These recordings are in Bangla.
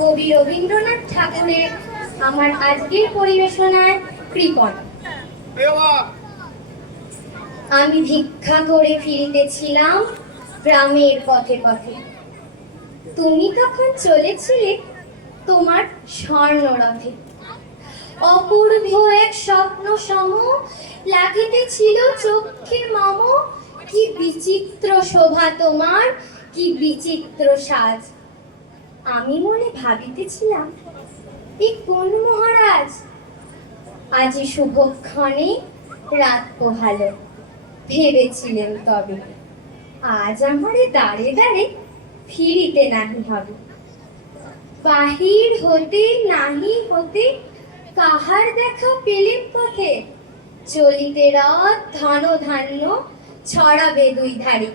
কবি রবীন্দ্রনাথ ঠাকুরের আমার আজকের পরিবেশনায় কৃপণ। আমি ভিক্ষা করে ফিরতেছিলাম গ্রামের পথে পথে। তুমি তখন চলেছিলে তোমার স্বর্ণরথে। অপূর্ব এক স্বপ্ন সম লাগিতেছিল চক্ষে মম। কি বিচিত্র শোভা তোমার, কি বিচিত্র সাজ। আমি মনে ভাবিতেছিলাম, এ কোন মহারাজ। আজি শুভক্ষণে রাত পোহালো, ভেবেছিলেন তবে আজ আমারে দাঁড়ে দাঁড়ে ফিরিতে নাহি হবে। বাহির হতে নাহি হতে কাহার দেখা পেলেন পথে। চলিতে রথ ধন ধান্য ছড়াবে দুই ধারে।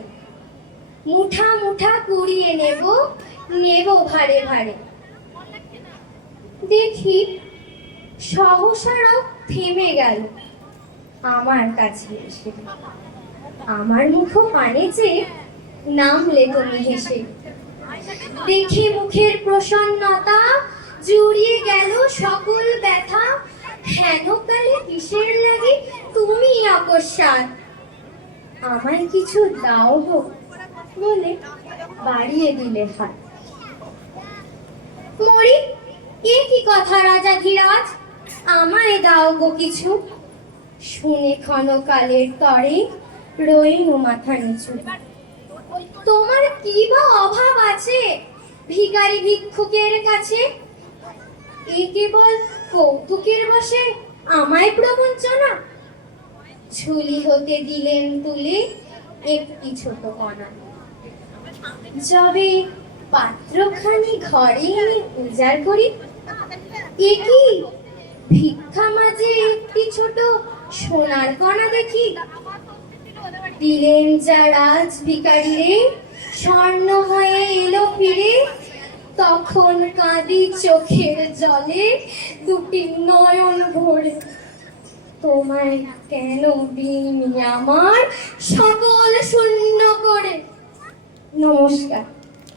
মুঠা মুঠা কুড়িয়ে নেব, নেব ভারে ভারে। দেখি সহসা রথ থেমে গেল আমার কাছে এসে। আমার মুখ পানে যে নামলে তুমি হেসে। দেখে মুখের প্রসন্নতা জুড়িয়ে গেল সকল ব্যথা। হেন কালে কিসের লাগে তুমি অকস্মাৎ। আমায় কিছু দাও গো বলে বাড়িয়ে দিলে হাত। মরি, এ কি কথা রাজাধিরাজ, আমায় দাও গো কিছু। শুনে ক্ষণকালের তরে রইনু মাথা নিচু। তোমার কি বা অভাব আছে ভিখারি ভিক্ষুকের কাছে। এ কেবল কৌতুকের বশে আমায় প্রবঞ্চনা। ঝুলি হতে দিলেন তুলে একটি ছোট কণা। যবে পাত্রখানি ঘরে এনে উজাড় করি, এ কি ভিক্ষা মাঝে একটি ছোট সোনার কণা দেখি। দিলেন যা রাজ ভিখারিরে, স্বর্ণ হয়ে এলো ফিরে। তখন কাঁদি চোখের জলে দুটি নয়ন ভরে। তোমায় কেন দিইনি আমার সকল শূন্য করে। নমস্কার।